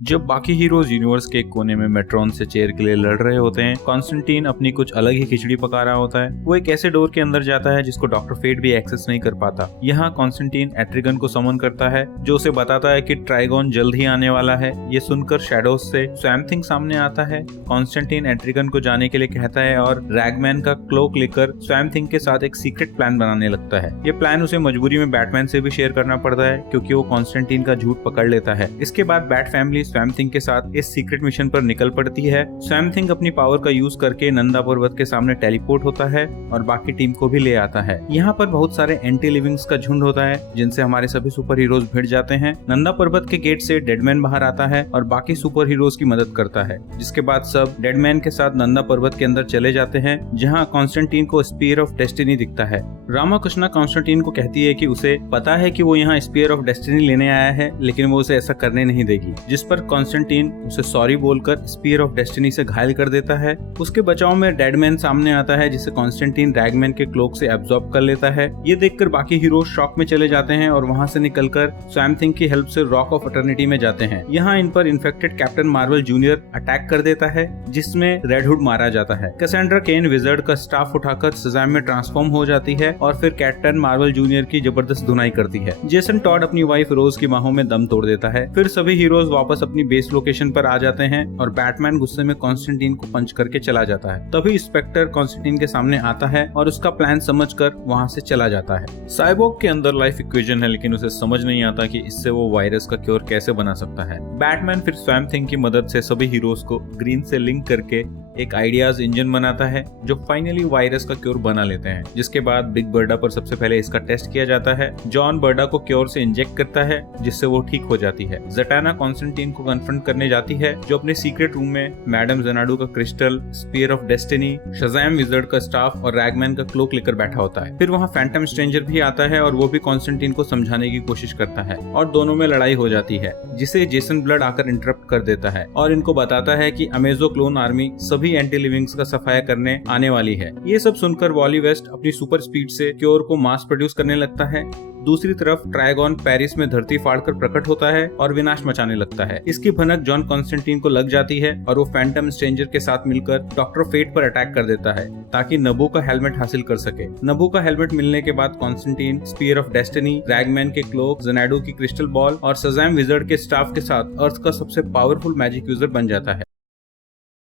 जब बाकी heroes universe के एक कोने में मेट्रॉन से चेयर के लिए लड़ रहे होते हैं, कॉन्स्टेंटीन अपनी कुछ अलग ही खिचड़ी पका रहा होता है। वो एक ऐसे डोर के अंदर जाता है जिसको डॉक्टर फेट भी एक्सेस नहीं कर पाता। यहाँ कॉन्स्टेंटीन एट्रिगन को समन करता है, जो उसे बताता है कि ट्राइगॉन जल्द ही आने वाला है। ये सुनकर शैडोज से स्वैम्प थिंग सामने आता है। कॉन्स्टेंटीन एट्रिगन को जाने के लिए कहता है और रैगमैन का क्लोक लेकर स्वैम्प थिंग के साथ एक सीक्रेट प्लान बनाने लगता है। ये प्लान उसे मजबूरी में बैटमैन से भी शेयर करना पड़ता है, क्योंकि वो कॉन्स्टेंटीन का झूठ पकड़ लेता है। इसके बाद बैट फैमिली स्वैम्प थिंग के साथ इस सीक्रेट मिशन पर निकल पड़ती है। स्वैम्प थिंग अपनी पावर का यूज करके नंदा पर्वत के सामने टेलीपोर्ट होता है और बाकी टीम को भी ले आता है। यहाँ पर बहुत सारे एंटी लिविंग्स का झुंड होता है, जिनसे हमारे सभी सुपर हीरोज भिड़ जाते हैं। नंदा पर्वत के गेट से डेडमैन बाहर आता है और बाकी सुपर हीरोज की मदद करता है, जिसके बाद सब डेडमैन के साथ नंदा पर्वत के अंदर चले जाते हैं, जहाँ कॉन्स्टेंटीन को स्पीयर ऑफ डेस्टिनी दिखता है। रामाकृष्णा कॉन्स्टेंटीन को कहती है कि उसे पता है कि वो यहाँ स्पीयर ऑफ डेस्टिनी लेने आया है, लेकिन वो उसे ऐसा करने नहीं देगी। जिस पर कॉन्स्टेंटीन उसे सॉरी बोलकर स्पीयर ऑफ डेस्टिनी से घायल कर देता है। उसके बचाव में डेडमैन सामने आता है, जिसे कॉन्स्टेंटीन रैगमैन के क्लोक से एब्जॉर्ब कर लेता है। ये देखकर बाकी हीरो शॉक में चले जाते हैं और वहाँ से निकलकर स्वैम्प थिंग की हेल्प से रॉक ऑफ एटर्निटी में जाते हैं। यहाँ इन पर infected captain Marvel junior attack कर देता है, जिसमें रेड हुड मारा जाता है। कैसेंड्रा केन विजर्ड का स्टाफ उठाकर शज़ाम में ट्रांसफॉर्म हो जाती है और फिर कैप्टन मार्वल जूनियर की जबरदस्त धुनाई करती है। जेसन टॉड अपनी वाइफ रोज की बाहों में दम तोड़ देता है। फिर सभी हीरोज वापस अपनी बेस लोकेशन पर आ जाते हैं और बैटमैन गुस्से में कॉन्स्टेंटीन को पंच करके चला जाता है। तभी स्पेक्टर कॉन्स्टेंटीन के सामने आता है और उसका प्लान समझकर वहाँ से चला जाता है। साइबोर्ग के अंदर लाइफ इक्वेशन है, लेकिन उसे समझ नहीं आता कि इससे वो वायरस का क्योर कैसे बना सकता है। बैटमैन फिर स्वैम्प थिंग की मदद से सभी हीरोज को ग्रीन से लिंक करके एक आइडियाज इंजन बनाता है, जो फाइनली वायरस का क्योर बना लेते हैं। जिसके बाद बिग बर्डा पर सबसे पहले इसका टेस्ट किया जाता है। जॉन बर्डा को क्योर से इंजेक्ट करता है, जिससे वो ठीक हो जाती है। ज़टाना कॉन्स्टेंटीन को कन्फ्रंट करने जाती है, जो अपने सीक्रेट रूम में मैडम ज़नाडू का crystal, spear of destiny, Shazam wizard का स्टाफ और रैगमैन का क्लोक लेकर बैठा होता है। फिर वहाँ फैंटम स्ट्रेंजर भी आता है और वो भी कॉन्स्टेंटीन को समझाने की कोशिश करता है और दोनों में लड़ाई हो जाती है, जिसे जेसन ब्लड आकर इंटरप्ट कर देता है और इनको बताता है कि अमेजो क्लोन आर्मी सभी एंटी लिविंग्स का सफाया करने आने वाली है। ये सब सुनकर वॉली वेस्ट अपनी सुपर स्पीड से क्योर को मास प्रोड्यूस करने लगता है। दूसरी तरफ ट्राइगॉन पेरिस में धरती फाड़कर प्रकट होता है और विनाश मचाने लगता है। इसकी भनक जॉन कॉन्स्टेंटीन को लग जाती है और वो फैंटम स्ट्रेंजर के साथ मिलकर डॉक्टर फेट पर अटैक कर देता है, ताकि नबू का हेलमेट हासिल कर सके। नबू का हेलमेट मिलने के बाद कॉन्स्टेंटीन स्पीयर ऑफ डेस्टिनी, रैगमैन के क्लोक, ज़नाडू की क्रिस्टल बॉल और शज़ाम विज़र्ड के स्टाफ के साथ अर्थ का सबसे पावरफुल मैजिक यूजर बन जाता है।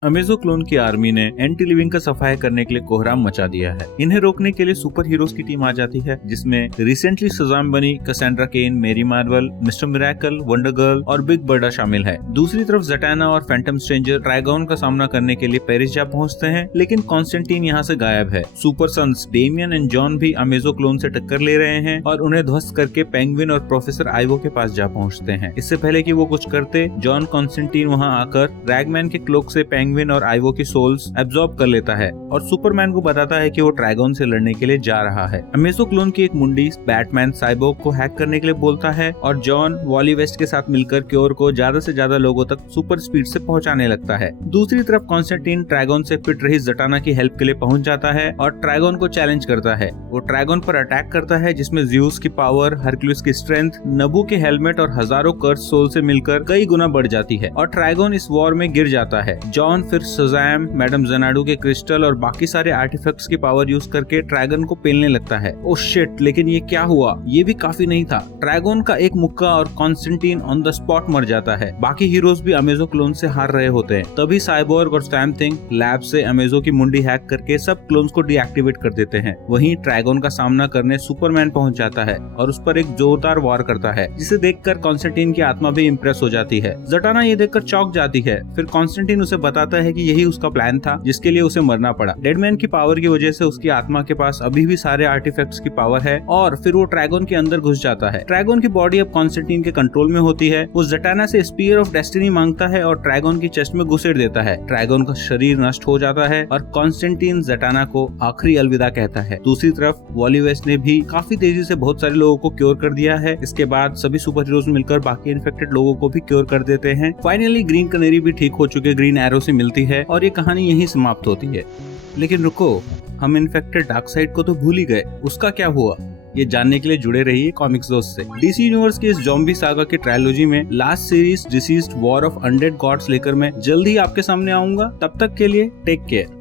अमेजो क्लोन की आर्मी ने एंटी लिविंग का सफाया करने के लिए कोहराम मचा दिया है। इन्हें रोकने के लिए सुपर हीरोज की टीम आ जाती है, जिसमें रिसेंटली शज़ाम बनी कैसेंड्रा केन, मेरी Marvel, mister miracle, wonder girl और बिग बर्डा शामिल है। दूसरी तरफ ज़टाना और फैंटम स्ट्रेंजर ट्राइगॉन का सामना करने के लिए पेरिस जा पहुंचते हैं, लेकिन कॉन्स्टेंटीन यहाँ से गायब है। Super sons Damian and John भी अमेजो क्लोन से टक्कर ले रहे हैं और उन्हें ध्वस्त करके पेंगुइन और प्रोफेसर आइवो के पास जा पहुँचते हैं। इससे पहले कि वो कुछ करते, जॉन कॉन्स्टेंटीन वहाँ आकर रैगमैन के क्लोक से पेंगुइन और आइवो की सोल्स एब्जॉर्ब कर लेता है और सुपरमैन को बताता है कि वो ट्राइगॉन से लड़ने के लिए जा रहा है। अमेजो क्लोन की एक मुंडी बैटमैन साइबोर्ग को हैक करने के लिए बोलता है और जॉन वॉली वेस्ट के साथ मिलकर क्योर को ज्यादा से ज्यादा लोगों तक सुपर स्पीड से पहुंचाने लगता है। दूसरी तरफ कॉन्स्टेंटीन ट्राइगॉन से पिट रही ज़टाना की हेल्प के लिए पहुंच जाता है और ट्राइगॉन को चैलेंज करता है। वो ट्राइगॉन पर अटैक करता है, जिसमें ज़्यूस की पावर, हरक्यूलिस की स्ट्रेंथ, नबू के हेलमेट और हजारों कर्स सोल से मिलकर कई गुना बढ़ जाती है और ट्राइगॉन इस वॉर में गिर जाता है। जॉन फिर शज़ाम, मैडम ज़नाडू के क्रिस्टल और बाकी सारे आर्टिफैक्ट्स की पावर यूज करके ड्रैगन को पेलने लगता है। ओह शिट, लेकिन ये क्या हुआ? ये भी काफी नहीं था। ड्रैगन का एक मुक्का और कॉन्स्टेंटीन ऑन द स्पॉट मर जाता है। बाकी हीरोज भी अमेजो क्लोन से हार रहे होते हैं। तभी साइबोर्ग और स्वैम्प थिंग लैब से अमेजो की मुंडी हैक करके सब क्लोन्स को डीएक्टिवेट कर देते हैं। वहीं ड्रैगन का सामना करने सुपरमैन पहुंच जाता है और उस पर एक जोरदार वार करता है, जिसे देखकर कॉन्स्टेंटीन की आत्मा भी इम्प्रेस हो जाती है। ज़टाना ये देखकर चौंक जाती है। फिर कॉन्स्टेंटीन उसे बताता है कि यही उसका प्लान था, जिसके लिए उसे मरना पड़ा। डेडमैन की पावर की वजह से उसकी आत्मा के पास अभी भी सारे आर्टिफैक्ट्स की पावर है और फिर वो ट्राइगॉन के अंदर घुस जाता है। ट्राइगॉन की बॉडी अब कॉन्स्टेंटीन के कंट्रोल में होती है। वो ज़टाना से स्पीयर ऑफ डेस्टिनी मांगता है और ट्राइगॉन की चेस्ट में घुसेड़ देता है। ट्राइगॉन का शरीर नष्ट हो जाता है और कॉन्स्टेंटीन ज़टाना को आखिरी अलविदा कहता है। दूसरी तरफ वॉली वेस्ट ने भी काफी तेजी से बहुत सारे लोगों को क्योर कर दिया है। इसके बाद सभी सुपर हीरोज मिलकर बाकी इन्फेक्टेड लोगों को भी क्योर कर देते हैं। फाइनली ग्रीन कैनेरी भी ठीक हो चुके ग्रीन एरो से मिलती है और ये कहानी यहीं समाप्त होती है। लेकिन रुको, हम इन्फेक्टेड डार्कसाइड को तो भूल ही गए। उसका क्या हुआ? ये जानने के लिए जुड़े रहिए कॉमिक्स दोस्त से। डीसी यूनिवर्स के इस ज़ॉम्बी सागा के ट्रायलॉजी में last series DCeased war of undead gods लेकर मैं जल्द ही आपके सामने आऊंगा। तब तक के लिए टेक केयर।